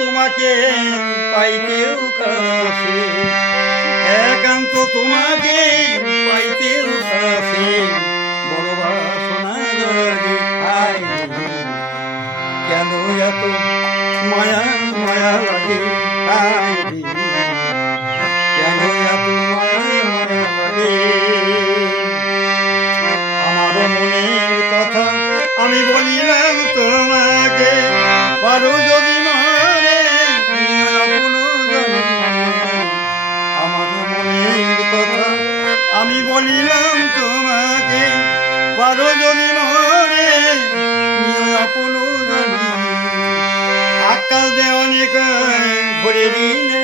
তোমাকে পাইতেও কাছে, একান্ত তোমাকে পাইতেও কাছে বড় বাসনা লাগে। হায় কেন এত মায়া মায়া লাগে, হায় কেন এত মায়া মায়া লাগে। আমার মনের কথা আমি বলিলাম তোমাকে, পারো যদি মারে আমার মনের কথা আমি বলিলাম তোমাকে, পারো যদি মারে আপন আকাশ দেওয়ানে ভরে দিলে